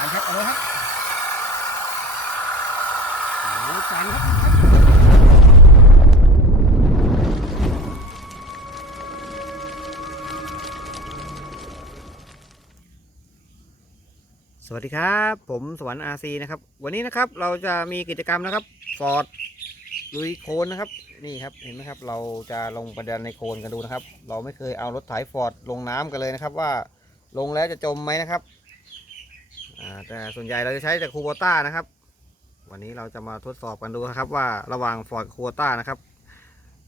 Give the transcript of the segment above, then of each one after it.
านครับเอาเลยครับโอ้จานครับสวัสดีครับ ผมสวรรค์อาซีนะครับ วันนี้นะครับเราจะมีกิจกรรมนะครับฟอร์ดลุยโคลนนะครับนี่ครับเห็นไหมครับเราจะลงประเด็นในโคลนกันดูนะครับ เราไม่เคยเอารถไถฟอร์ดลงน้ำกันเลยนะครับ ว่าลงแล้วจะจมไหมนะครับ แต่ส่วนใหญ่เราจะใช้แต่คูโบต้านะครับ วันนี้เราจะมาทดสอบกันดูนะครับ ว่าระหว่างฟอร์ดคูโบต้านะครับ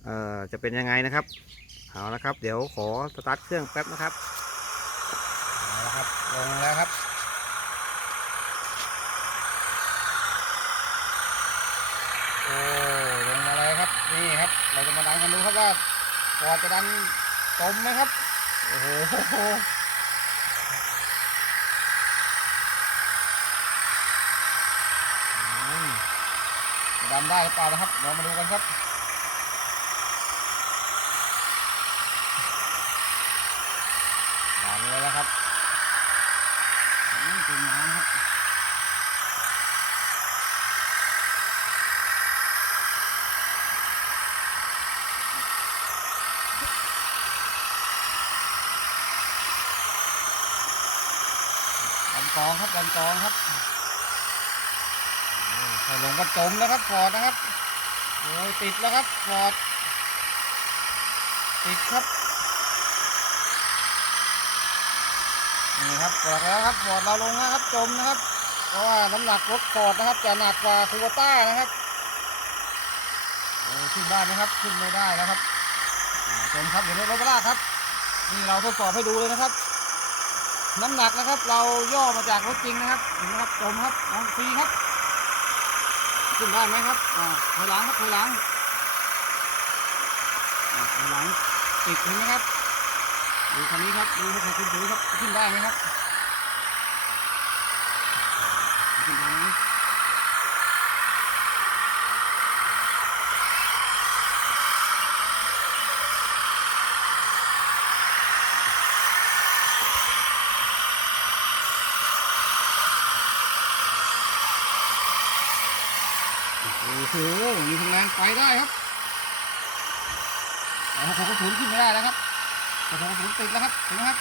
เอ่อจะเป็นยังไงนะครับเอาละครับ เดี๋ยวขอสตาร์ทเครื่องแป๊บนะครับเอาละครับลงแล้วครับโอ้ลงมาเลยครับนี่ครับ เราจะมาดันกันดูครับว่าฟอร์ดจะดันจมไหมครับโอ้โหอืมจะ ดันได้หรือเปล่านะครับเดี๋ยวมาดูกันครับดันเลยแล้วครับอืมน้ำครับดันกองครับดันกองครับ ลงก็จมแล้วครับฟอร์ดนะครับโอ้ยติดแล้วครับฟอร์ดติดครับนี่ครับบอกแล้วครับฟอร์ดเราลงนะครับจมนะครับ เพราะว่าน้ำหนักรถฟอร์ดนะครับ จะหนักกว่าคูโบต้านะครับโอ้ขึ้นได้ไหมครับขึ้นไม่ได้แล้วครับจมครับเดี๋ยวรถบลากครับนี่เราทดสอบให้ดูเลยนะครับ น้ำหนักนะครับ เราย่อมาจากรถจริงนะครับเห็นไหมครับจมครับลองฟรีครับ ขึ้นได้ไหมครับอ่าถอยหลังครับถอยหลังอ่าถอยหลังติดเห็นไหมครับดูคันนี้ครับดูให้ใครขึ้นดูครับขึ้นได้ไหมครับขึ้นได้ไหม โอ้โหมีพลังไปได้ครับแต่หกกระสุนขึ้นไม่ได้แล้วครับหกกระสุนติดแล้วครับเห็นไหมครับ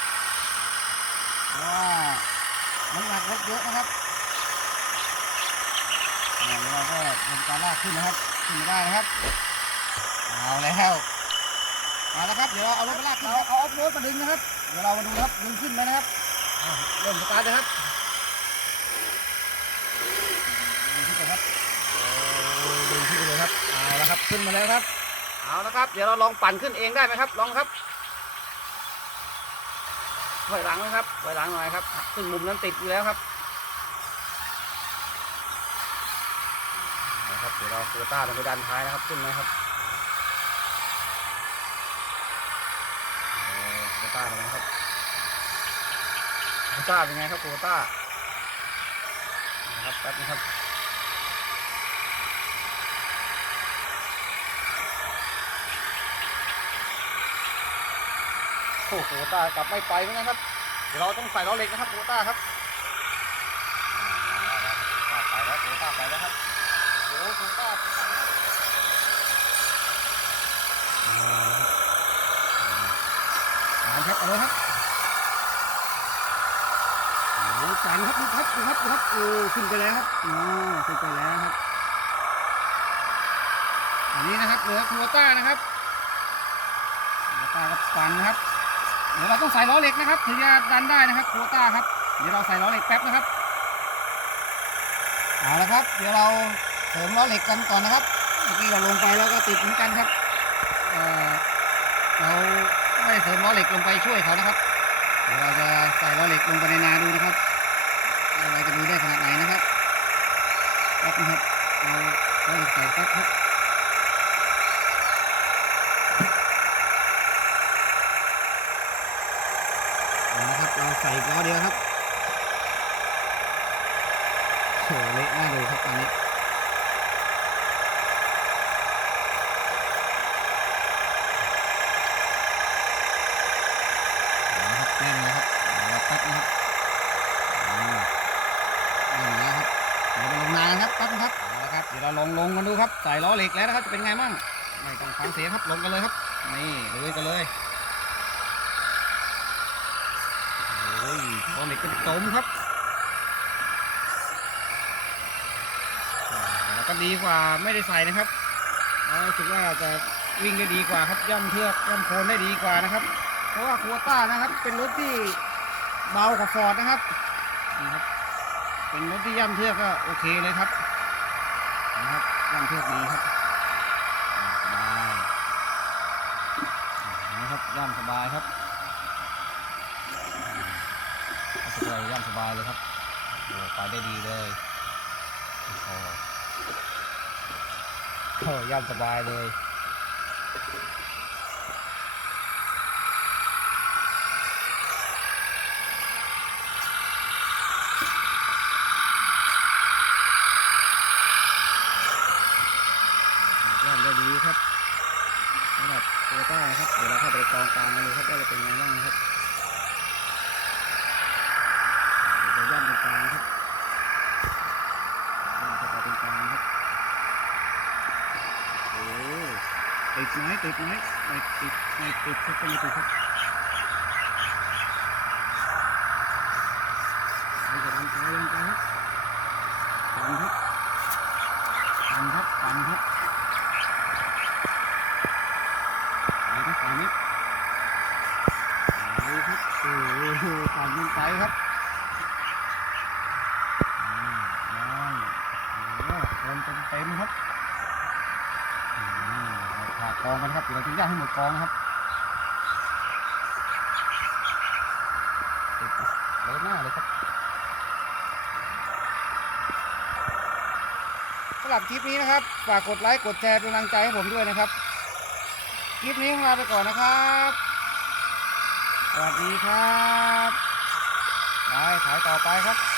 เพราว่าน้ำหนักรถเยอะนะครับอ่าแล้วเราก็ทำการลากขึ้นนะครับขึ้นไม่ได้นะครับเอาแล้วมาแล้วครับเดี๋ยวเราเอารถไปลากขึ้นครับเอาออฟโรดมาดึงนะครับเดี๋ยวเรามาดูครับดึงขึ้นไหมนะครับเริ่มสตาร์ทนะครับดึงขึ้นไปครับ โอ้ยดึงขึ้นไปเลยครับ เอาละครับ ขึ้นมาแล้วครับเอาละครับ เดี๋ยวเราลองปั่นขึ้นเองได้ไหมครับ ลองครับถอยหลังนะครับถอยหลังหน่อยครับขึ้นมุมนั้นติดอยู่แล้วครับนะครับเดี๋ยวเราโคต้าลงไปดันท้ายนะครับขึ้นไหมครับโอ้โคต้าเป็นไงครับโคต้าเป็นไงครับโคต้านะครับแป๊บนะครับ โอ้โหโคต้ากลับไม่ไปเหมือนกันครับ เดี๋ยวเราต้องใส่ล้อเล็กนะครับโคต้าครับไปแล้วโคต้าไปแล้วครับโอ้โหโคต้าไปแล้วอ่าครับเอาเลยครับโอ้โหจันครับดูครับดูครับดูครับโอ้ขึ้นไปแล้วครับอ๋อขึ้นไปแล้วครับอันนี้นะครับเหลือโคต้านะครับโคต้ากับฟันนะครับ เดี๋ยวเราต้องใส่ล้อเหล็กนะครับถึงจะดันได้นะครับโคต้าครับ เดี๋ยวเราใส่ล้อเหล็กแป๊บนะครับเอาละครับ เดี๋ยวเราเสริมล้อเหล็กกันก่อนนะครับเมื่อกี้เราลงไปแล้วก็ติดเหมือนกันครับเเราไม่เสริมล้อเหล็กลงไปช่วยเขานะครับ เดี๋ยวเราจะใส่ล้อเหล็กลงไปในนาดูนะครับเราจะดูได้ขนาดไหนนะครับแป๊บนะครับเราล้อเหล็กใส่แป๊บครับ เดียวครับโหเละน่าดูครับตอนนี้แน่นนะครับรอแป๊บครับแน่นะครับเดี๋ยลงนครับแป๊พับเอาลครับ เดี๋ยวเราลงลงกันดูครับ ใส่ล้อเหล็กแล้วนะครับ จะเป็นไงมั่ง ไม่ต้องฟังเสียงครับ ลงกันเลยครับ นี่เลยกันเลย โอ้ยล้อเหล็กเป็นจมครับแล้วก็ดีกว่าไม่ได้ใส่นะครับรู้สึกว่าจะวิ่งได้ดีกว่าครับย่ำเทือกย่ำโคนได้ดีกว่านะครับ เพราะว่าคัวต้านะครับเป็นรถที่เบากว่าฟอร์ดนะครับนี่ครับ เป็นรถที่ย่ำเทือกก็โอเคเลยครับนะครับย่ำเทือกดีครับสบายนะครับย่ำสบายครับ สบายย่ำสบายเลยครับโอ้ไปได้ดีเลยโอ้โหโอ้ย่ำสบายเลยย่ำได้ดีครับสำหรับโตต้าครับเดี๋ยวเราเข้าไปกองกลางกันเลยครับว่าจะเป็นไงบ้างครับเดี๋ยวย่ำตรงกลางครับย่ำเข้าไปตรงกลางครับโอ้ ติดไหมติดไม่ติดไม่ติดครับไม่ติดครับไปกระดานไปลงไปครับปันครับปันครับปันครับไปครับไปนิดไปครับโอ้โหปั่นลงไปครับ กองกันครับเดี๋ยวเราจะย่างให้หมดกองนะครับเลยหน้าเลยครับสำหรับคลิปนี้นะครับ ฝากกดไลค์กดแชร์เป็นกำลังใจให้ผมด้วยนะครับ คลิปนี้ของเราไปก่อนนะครับ สวัสดีครับ ไปถ่ายต่อไปครับ